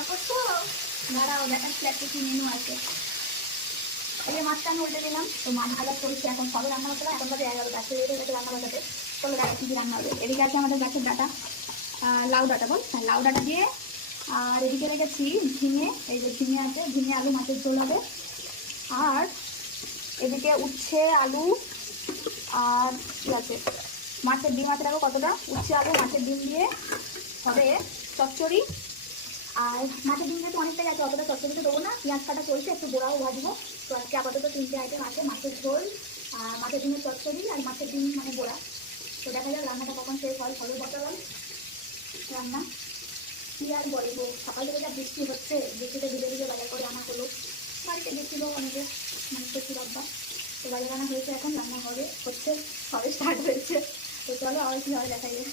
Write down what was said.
রান্না করছো? দাঁড়াও দেখাচ্ছি আজকে কি মেনু আছে। এই যে মাছটা আমি উল্টে দিলাম, তো মাছ ভাজা চলছে এখন, সবে রান্না হচ্ছে না, এখন বাজে 11 গাছে রেডি হয়েছে রান্না বাজাতে। চলো দেখা কি কি রান্না হবে। এদিকে আছে আমাদের গাছের ডাটা, লাউ ডাটা বল, হ্যাঁ লাউ ডাটা দিয়ে। আর এদিকে রেখেছি ঝিঙে, এই যে ঝিঙে আছে, ঝিঙে আলু মাছের ঝোল হবে। আর এদিকে উচ্ছে আলু, আর কি আছে, মাছের ডিম আছে, দেখো কতটা, উচ্ছে আলু মাছের ডিম দিয়ে হবে চচ্চড়ি। আর মাছের ডিম যেহেতু অনেকটাই আছে, অতটা চচ্চড়িতে দেবো না, পেঁয়াজ কাটা চলছে, একটু গোড়াও ভাজবো। তো আজকে আপাতত 3টে আইটেম আছে, মাছের ঝোল, মাছের ডিমের চচ্চড়ি আর মাছের ডিম মানে গোড়া। তো দেখা যাক রান্নাটা কখন শেষ হয়, ফলে বসালাম রান্না। কি আর বলবো, সকাল থেকে যা বৃষ্টি হচ্ছে, বৃষ্টিতে ভিজে ভিজে বাজার করে আনা হলো। বাড়িতে গেছিলো অনেকে, মানে প্রচুর বাব্বা। তো বাজার আনা হয়েছে, এখন রান্না হবে, হচ্ছে, সবে স্টার্ট হয়েছে। তো চলো আবার কি হয় দেখা যায়।